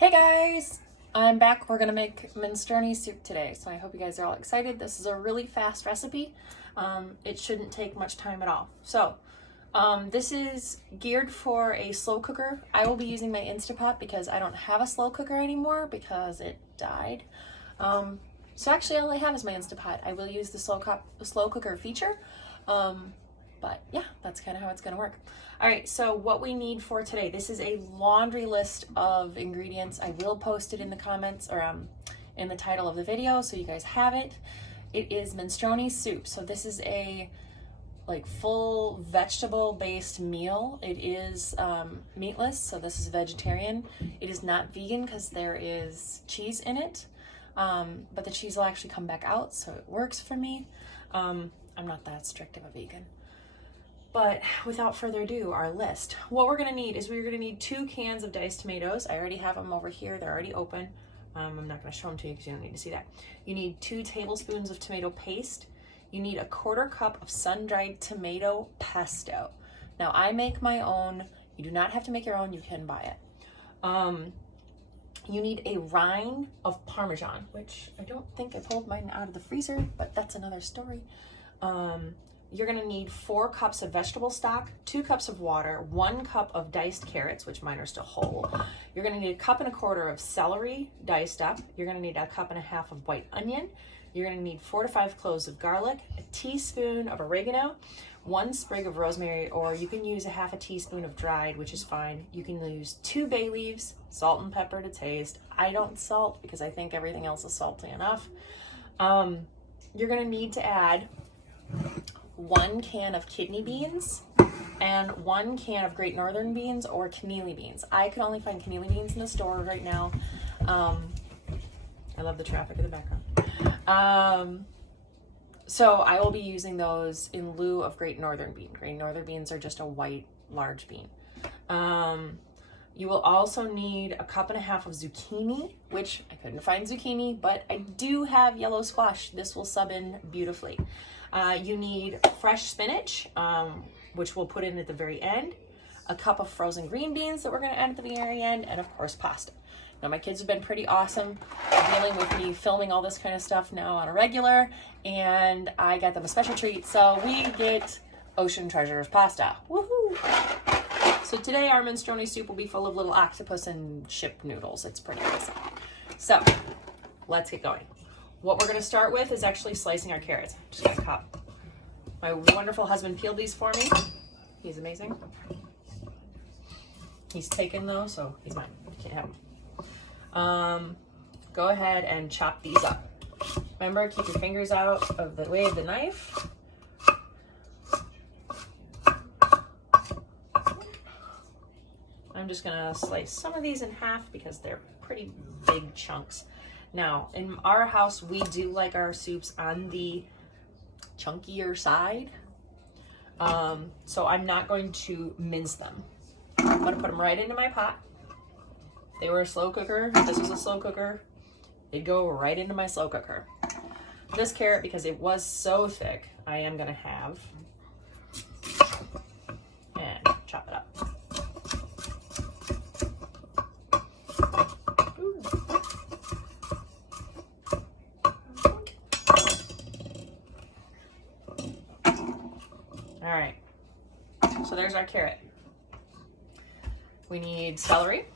Hey guys, I'm back. We're gonna make minestrone soup today, so I hope you guys are all excited. This is a really fast recipe. It shouldn't take much time at all. So this is geared for a slow cooker. I will be using my Instapot because I don't have a slow cooker anymore because it died. So actually all I have is my Instapot. I will use the slow cooker feature. But yeah, that's kind of how it's going to work. All right, so what we need for today, this is a laundry list of ingredients. I will post it in the comments or in the title of the video so you guys have it. It is minestrone soup. So this is a full vegetable based meal. It is meatless, so this is vegetarian. It is not vegan because there is cheese in it, but the cheese will actually come back out, so it works for me. I'm not that strict of a vegan. But without further ado, our list. What we're gonna need is we're gonna need 2 cans of diced tomatoes. I already have them over here, they're already open. I'm not gonna show them to you because you don't need to see that. You need 2 tablespoons of tomato paste. You need a 1/4 cup of sun-dried tomato pesto. Now I make my own. You do not have to make your own, you can buy it. You need a rind of Parmesan, which I don't think I pulled mine out of the freezer, but that's another story. You're gonna need 4 cups of vegetable stock, 2 cups of water, 1 cup of diced carrots, which mine are still whole. You're gonna need 1.25 cups of celery diced up. You're gonna need 1.5 cups of white onion. You're gonna need 4 to 5 cloves of garlic, a teaspoon of oregano, 1 sprig of rosemary, or you can use a 1/2 teaspoon of dried, which is fine. You can use 2 bay leaves, salt and pepper to taste. I don't salt because I think everything else is salty enough. You're gonna need to add 1 can of kidney beans and 1 can of Great Northern beans or cannellini beans. I can only find cannellini beans in the store right now. I love the traffic in the background. So I will be using those in lieu of Great Northern bean. Great Northern beans are just a white, large bean. You will also need 1.5 cups of zucchini, which I couldn't find zucchini, but I do have yellow squash. This will sub in beautifully. You need fresh spinach, which we'll put in at the very end, a cup of frozen green beans that we're gonna add at the very end, and of course pasta. Now my kids have been pretty awesome dealing with me filming all this kind of stuff now on a regular, and I got them a special treat, so we get Ocean Treasures pasta. Woohoo! So today our minestrone soup will be full of little octopus and ship noodles. It's pretty awesome. So let's get going. What we're gonna start with is actually slicing our carrots. Just got a cup. My wonderful husband peeled these for me. He's amazing. He's taken though, so he's mine. Can't have him. Go ahead and chop these up. Remember, keep your fingers out of the way of the knife. I'm just gonna slice some of these in half because they're pretty big chunks. Now, in our house, we do like our soups on the chunkier side. So I'm not going to mince them. I'm gonna put them right into my pot. If they were a slow cooker, if this was a slow cooker, it'd go right into my slow cooker. This carrot, because it was so thick, I am gonna have and chop it up. All right, so there's our carrot. We need celery,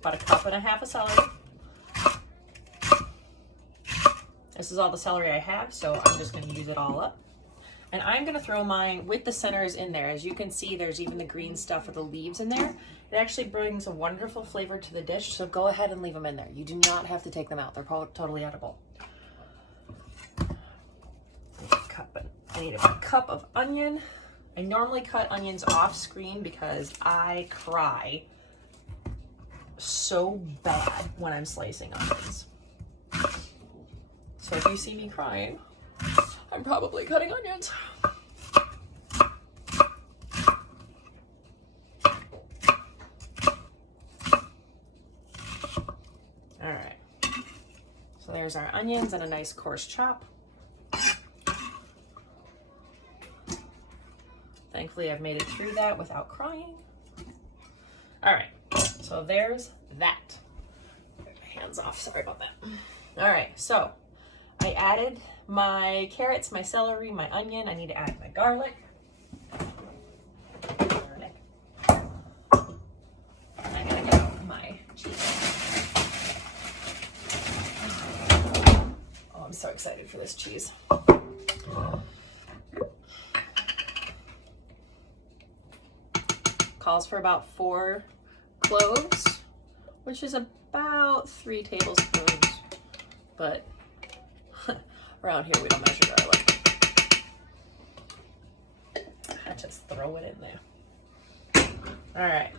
about 1.5 cups of celery. This is all the celery I have, so I'm just gonna use it all up. And I'm gonna throw mine with the centers in there. As you can see, there's even the green stuff with the leaves in there. It actually brings a wonderful flavor to the dish, so go ahead and leave them in there. You do not have to take them out. They're totally edible. I need a cup of onion. I normally cut onions off screen because I cry so bad when I'm slicing onions. So if you see me crying, I'm probably cutting onions. All right, so there's our onions and a nice coarse chop. Thankfully, I've made it through that without crying. All right, so there's that. hands off. Sorry about that. All right, so I added my carrots, my celery, my onion. I need to add my garlic. I gotta get out my cheese. Oh, I'm so excited for this cheese. Calls for about 4 cloves, which is about 3 tablespoons, but around here we don't measure garlic. I just throw it in there. All right,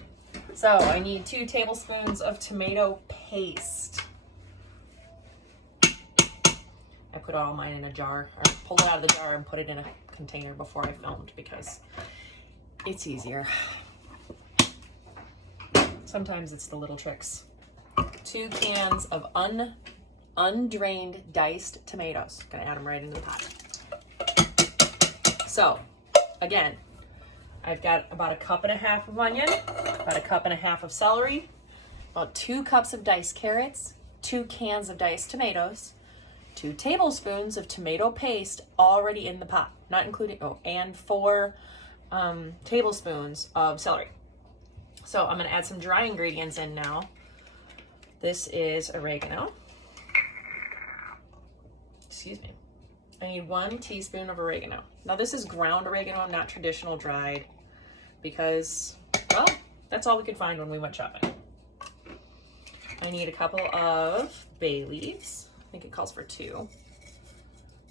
so I need 2 tablespoons of tomato paste. I put all mine in a jar, or pulled it out of the jar and put it in a container before I filmed because it's easier. Sometimes it's the little tricks. 2 cans of undrained diced tomatoes. Gonna add them right into the pot. So, again, I've got about 1.5 cups of onion, about 1.5 cups of celery, about 2 cups of diced carrots, 2 cans of diced tomatoes, 2 tablespoons of tomato paste already in the pot, not including, and 4 tablespoons of celery. So I'm gonna add some dry ingredients in now. This is oregano. Excuse me. I need 1 teaspoon of oregano. Now this is ground oregano, not traditional dried, because, well, that's all we could find when we went shopping. I need a couple of bay leaves. I think it calls for 2.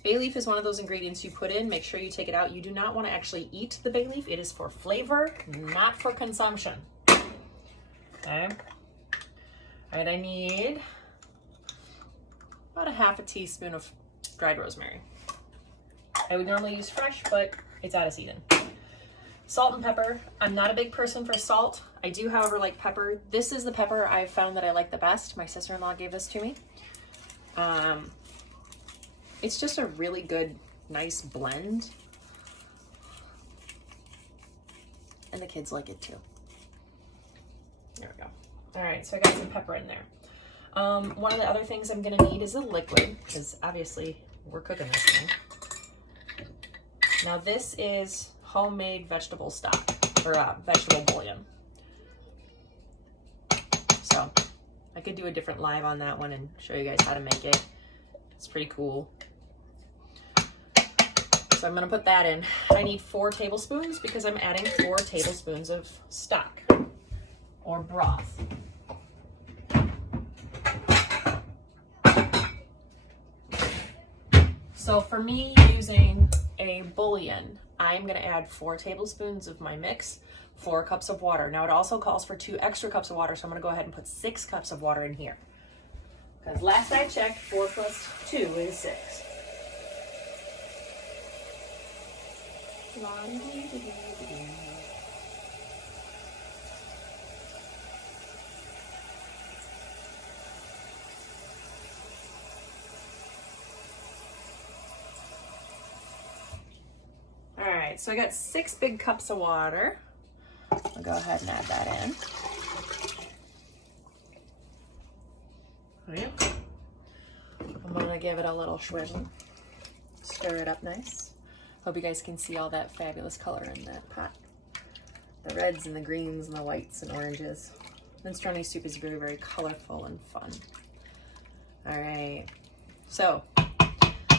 Bay leaf is one of those ingredients you put in. Make sure you take it out. You do not want to actually eat the bay leaf. It is for flavor, not for consumption. Okay. All right, I need about 1/2 teaspoon of dried rosemary. I would normally use fresh, but it's out of season. Salt and pepper. I'm not a big person for salt. I do, however, like pepper. This is the pepper I've found that I like the best. My sister-in-law gave this to me. It's just a really good, nice blend. And the kids like it too. There we go. All right, so I got some pepper in there. One of the other things I'm gonna need is a liquid, because obviously we're cooking this thing. Now this is homemade vegetable stock, or vegetable bouillon. So I could do a different live on that one and show you guys how to make it. It's pretty cool. So I'm gonna put that in. I need 4 tablespoons because I'm adding 4 tablespoons of stock or broth. So for me, using a bouillon, I'm gonna add 4 tablespoons of my mix, 4 cups of water. Now it also calls for 2 extra cups of water, so I'm gonna go ahead and put 6 cups of water in here. Because last I checked, 4 plus 2 is 6. All right, so I got 6 big cups of water. I'll go ahead and add that in. I'm gonna give it a little swivel. Stir it up nice. Hope you guys can see all that fabulous color in that pot. The reds and the greens and the whites and oranges. Minestrone soup is very, very colorful and fun. All right, so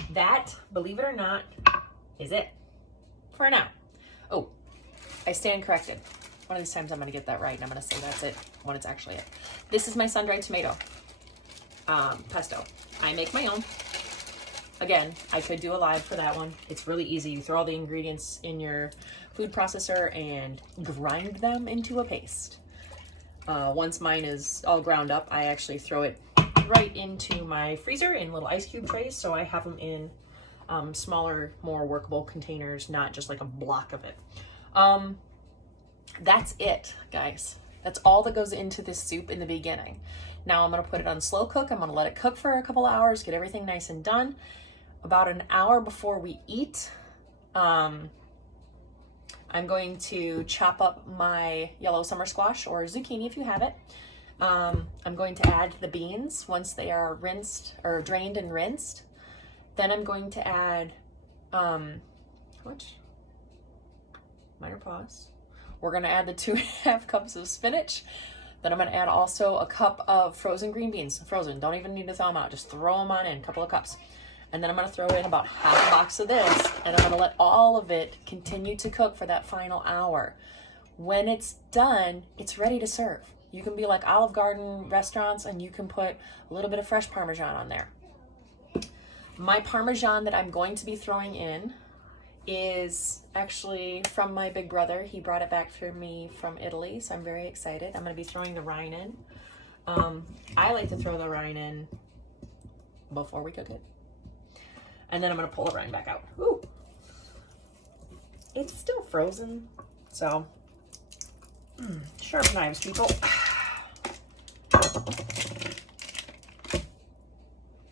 that, believe it or not, is it for now. Oh, I stand corrected. One of these times I'm gonna get that right and I'm gonna say that's it when it's actually it. This is my sun-dried tomato pesto. I make my own. Again, I could do a live for that one. It's really easy. You throw all the ingredients in your food processor and grind them into a paste. Once mine is all ground up, I actually throw it right into my freezer in little ice cube trays, so I have them in smaller, more workable containers, not just like a block of it. That's it, guys. That's all that goes into this soup in the beginning. Now I'm gonna put it on slow cook. I'm gonna let it cook for a couple hours, get everything nice and done. About an hour before we eat, I'm going to chop up my yellow summer squash or zucchini if you have it. I'm going to add the beans once they are rinsed or drained and rinsed. Then I'm going to add, minor pause. We're gonna add the 2.5 cups of spinach. Then I'm gonna add also a cup of frozen green beans. Frozen, don't even need to thaw them out. Just throw them on in, a couple of cups. And then I'm gonna throw in about half a box of this, and I'm gonna let all of it continue to cook for that final hour. When it's done, it's ready to serve. You can be like Olive Garden restaurants and you can put a little bit of fresh Parmesan on there. My Parmesan that I'm going to be throwing in is actually from my big brother. He brought it back for me from Italy, so I'm very excited. I'm going to be throwing the rind in. I like to throw the rind in before we cook it. And then I'm going to pull the rind back out. Ooh. It's still frozen, so sharp knives, people.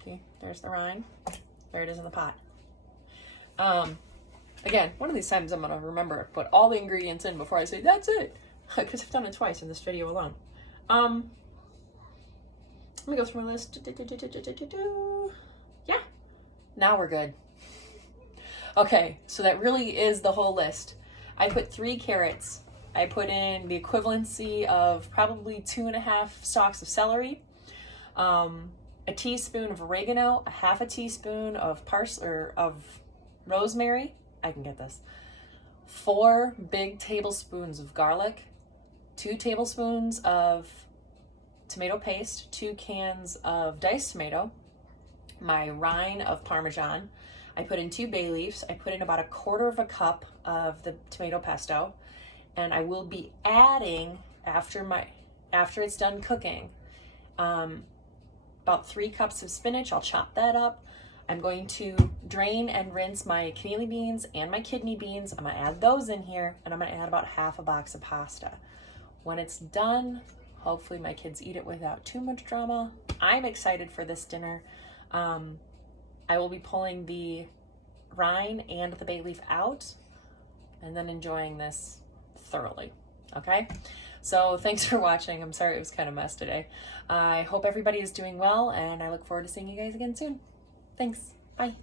Okay, there's the rind. There it is in the pot. Again, one of these times I'm gonna remember to put all the ingredients in before I say that's it, because I've done it twice in this video alone. Let me go through my list. Yeah, now we're good. Okay, so that really is the whole list. I put 3 carrots. I put in the equivalency of probably 2.5 stalks of celery, a teaspoon of oregano, a half a teaspoon of parsley or of rosemary. I can get this. 4 big tablespoons of garlic, 2 tablespoons of tomato paste, 2 cans of diced tomato, my rind of Parmesan. I put in 2 bay leaves. I put in about 1/4 cup of the tomato pesto, and I will be adding after it's done cooking, about 3 cups of spinach. I'll chop that up. I'm going to drain and rinse my cannellini beans and my kidney beans. I'm gonna add those in here, and I'm gonna add about half a box of pasta. When it's done, hopefully my kids eat it without too much drama. I'm excited for this dinner. I will be pulling the rind and the bay leaf out and then enjoying this thoroughly, okay? So thanks for watching. I'm sorry it was kind of a mess today. I hope everybody is doing well, and I look forward to seeing you guys again soon. Thanks. Bye.